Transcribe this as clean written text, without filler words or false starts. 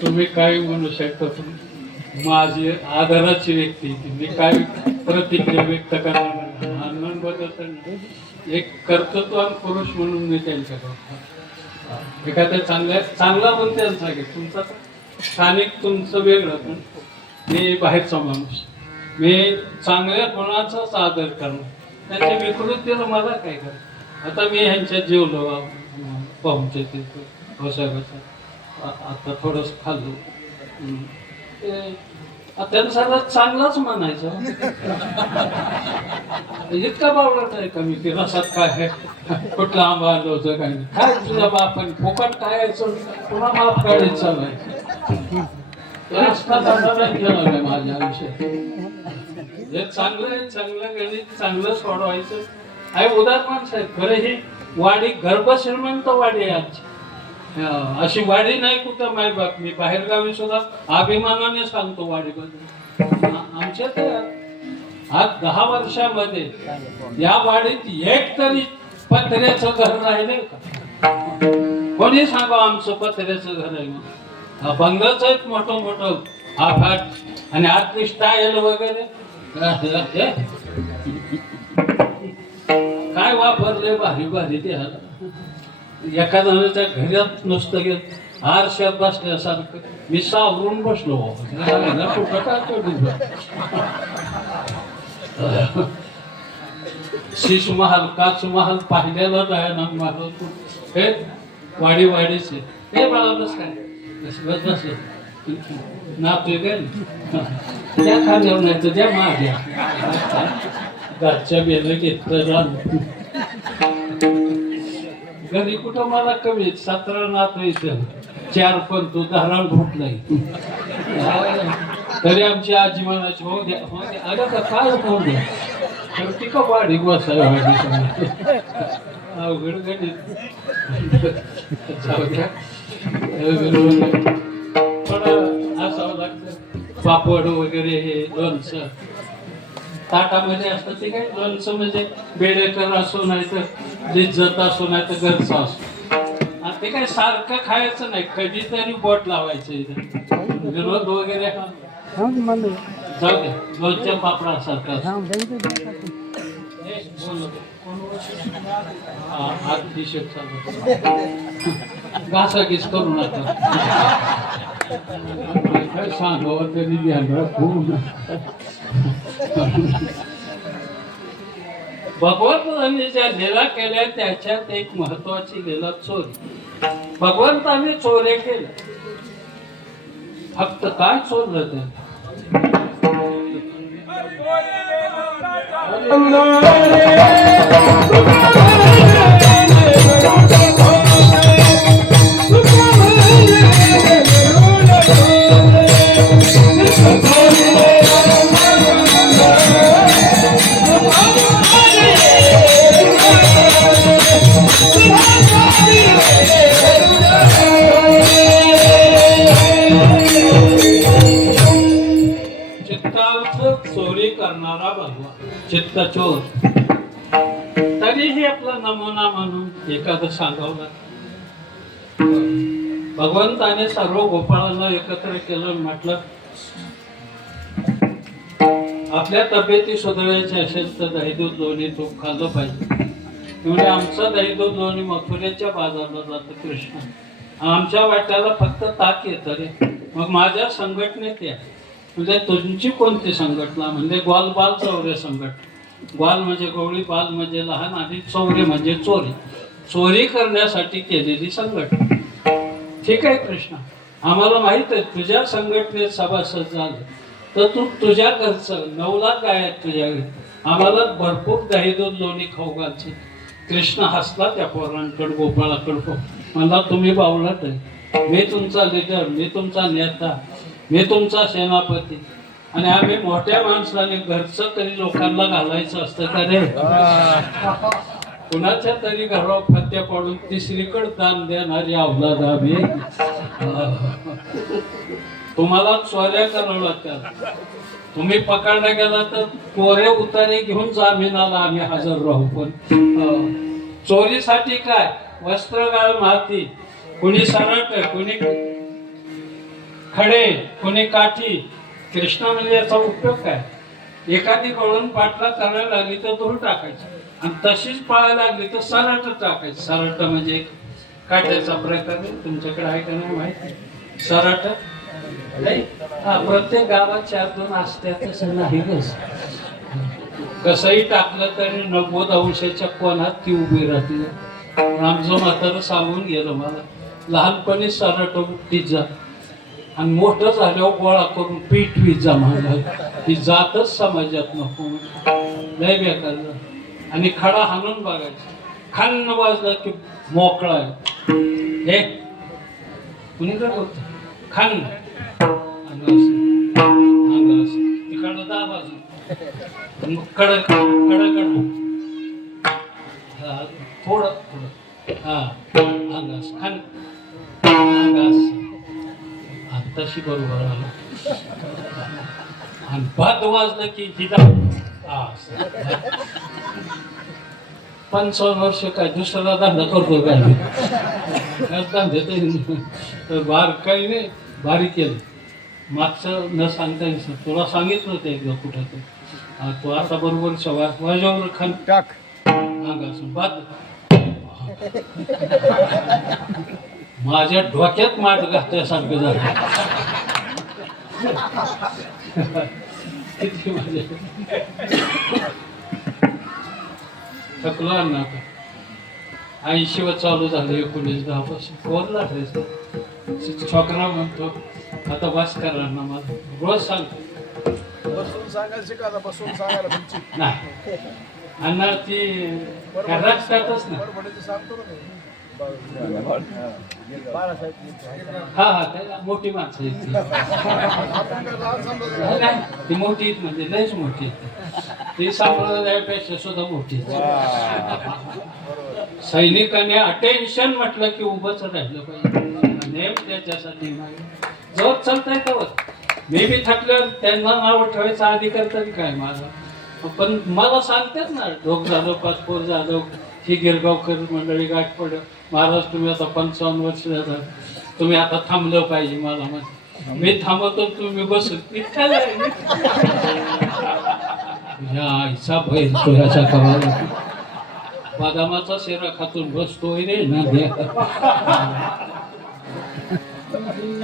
तुम्ही काय म्हणू शकता? माझी आदराची व्यक्ती, मी काय प्रतिक्रिया व्यक्त करणार? आनंद बदल एक कर्तृत्वान पुरुष म्हणून मी त्यांच्याकडे एखाद्या चांगला पण त्यांचा घे. तुमचा स्थानिक तुमचं वेगळं, पण मी बाहेरचा माणूस, मी चांगल्या गुणाचाच आदर करणं. त्यांच्या विकृतीला मला काय कर? आता मी ह्यांच्यात जेवलो पाहुणचे ते आता थोडंसं खाल्लो, त्यांना सगळं चांगलाच म्हणायचं. इतका बावळत आहे का मी की रसात काय आहे, कुठला आंबा आलं होतं काय नाही, काय तुझा बाप आणि फुकट काय यायचं, पुन्हा बाप काढायचं नाही. माझ्या आयुष्यात जे चांगलं आहे, चांगलं गणित चांगलं सोडवायचं आहे. उदार माणसं आहेत खरं. ही वाडी गर्भश्रीमंत वाडी आहे आजची. अशी वाडी नाही कुठं माय बाप. मी बाहेर गावी सुद्धा अभिमानाने सांगतो वाडीबद्दल. आमच्या आज 10 वर्षामध्ये या वाडीत एक तरी पत्र्याचं घर राहिले का? कोणी सांगा आमचं पत्र्याचं घर आहे. बंगच आहेत मोठं मोठं आफाट आणि आतली स्टाईल वगैरे काय वापरले भारी भारी ते. एका जणाच्या घरात नुसतं गेलं आरशात बसल्यासारखं मी सावरून बसलो. शीश महाल काच महाल पाहिलेला जायना महाल हे वाडी वाडीचे हे मला बस काय बस बस नातू काय त्या खांद्यावर नाही तर त्या मागे घरच्या बेलं घेतलं जाण. घरी कुठं मला कमी 17 नातू इथं 4 पण तू धरण फुटलाय. तरी आमची आजी म्हणायची हो द्या हो द्या. अरे का काय होऊन द्या तर ती का वाढी बसाय अवघड गणित जाऊ द्या. थोडं असावं लागतं. पापड वगैरे हे लोणचं ताटामध्ये असतं ते काय लोणचं म्हणजे बेडेकर असो नाही तर लिज्जत असो नाही तर घरचं असो. आणि ते काय सारखं खायचं नाही, कधीतरी बोट लावायचं इथे विरोध वगैरे जाऊ दे. लोणच्या पापडासारखं घासाघीस करू नका. काय सांगावं तरी ध्यान राखू. भगवंतांनी ज्या लीला केल्या त्याच्यात एक महत्वाची लीला चोरी. भगवंतांनी चोऱ्या केल्या, फक्त काय चोरलं ते चोरी करणारा भगवान चित्तचोर. तरीही आपला नमुना म्हणून एखादं सांगावं लागतं. भगवंताने सर्व गोपाळांना एकत्र केलं. म्हटलं आपल्या तब्येती सुधारायची असेल तर दही दूध लोणी तूप खाल्लं पाहिजे. म्हणजे आमचं दही दूध लोणी मथुरेच्या बाजारला जातं. कृष्ण आमच्या वाट्याला फक्त ताक येतं रे. मग माझ्या संघटनेत या म्हणजे तुमची कोणती संघटना? म्हणजे ग्वाल बाल चौरे संघटना. ग्वाल म्हणजे गवळी, बाल म्हणजे लहान आणि चौरे म्हणजे चोरी. चोरी करण्यासाठी केलेली संघटना. ठीक आहे कृष्ण, आम्हाला माहित आहे तुझ्या संघटनेत सभासद झालं तर तू तुझ्या घरचं 9 लाख गाय आहेत तुझ्याकडे, आम्हाला भरपूर दही दूध लोणी खाऊ घालचं. कृष्ण हसला त्या पोरांकडे गोपाळाकडं. मला तुम्ही बावळत आहे, मी तुमचा लीडर, मी तुमचा नेता, मी तुमचा सेनापती आणि आम्ही मोठ्या माणसाने घरचं तरी लोकांना घालायचं असतं का रे? कुणाच्या तरी घरावर फत्या पडून तिसरीकडे दान देणारी अवलाद आम्ही. तुम्हाला चोऱ्या कराव्या लागतात. तुम्ही पकडला गेला तर कोरे उतारे घेऊन जामिनाला आम्ही हजर राहू. पण चोरीसाठी काय वस्त्रगाळ माती, कुणी सरट, कुणी खडे, कुणी काठी. कृष्णा म्हणजे याचा उपयोग काय? एखादी कळून पाठला करायला लागली तर दूर टाकायची आणि तशीच पळायला लागली तर सरट टाकायची. सरट म्हणजे एक काट्याचा प्रकार आहे. तुमच्याकडे आहे का नाही माहिती? सरट नाही. प्रत्येक गावात 4-2 असतात तसं नाही. कसंही टाकलं तरी 90° कोणात ती उभी राहते. आमचं म्हातारं सांगून गेलं मला, लहानपणी सरट पिझ्झा आणि मोठं झाल्यावर गोळा करून पीठ पिझ्झा म्हणला. ती जातच समाजात नको, लय बेकार. आणि खडा हाणून बघायचा, खान्न वाजला की मोकळा आहे. हे कुणी काय करतो? खान तिकडं 10 बाजू कडक कडक थोडं थोडं हा अंगास खान अंगास आत्ताशी बरोबर आलं. आणि 5 वाजलं की हिदा 55 वर्ष काय दुसरा धंदा करतो काय? धंद्यात काही नाही, बारीक केलं. मागचं न सांगता तुला सांगितलं होतं एकदा कुठं तर तू आता बरोबर माझ्यावर खान टाक अंगासून बाद. माझ्या डोक्यात माठ घातल्यासारखं झालं. किती मजा. थकलो ना आता. 80 चालू झालं. 19-10 पासून कोण लाटायचं. छोकरा म्हणतो आता बस करा ना. मला रोज सांगतो बसून सांगायला शिका, बसून सांगायला तुमची नाही. अण्णा ती रस्त्यातच ना. सांगतो ना हा हा त्याला मोठी माणसं आहेत ती. नाही, ती मोठी आहेत म्हणजे लयच मोठी आहेत. ती सांभाळण्यापेक्षा सुद्धा मोठी. सैनिकाने अटेन्शन म्हटलं की उभंच राहिलं पाहिजे. नेम त्याच्यासाठी जवळ चालतंय तेव्हा मी बी थकलं. त्यांना नाव ठेवायचा अधिकार तरी काय माझा. पण मला सांगतात ना, ढोक जाधव, पाचपोर जाधव, ही गिरगावकर मंडळी गाठ पड. महाराज तुम्ही आता 55 वर्ष झालं, तुम्ही आता थांबलं पाहिजे. मला म्हणजे मी थांबवतो, तुम्ही बसून आईचा बैल तुझ्याच्या कवाला बदामाचा शेरा खातून बसतोय रे ना.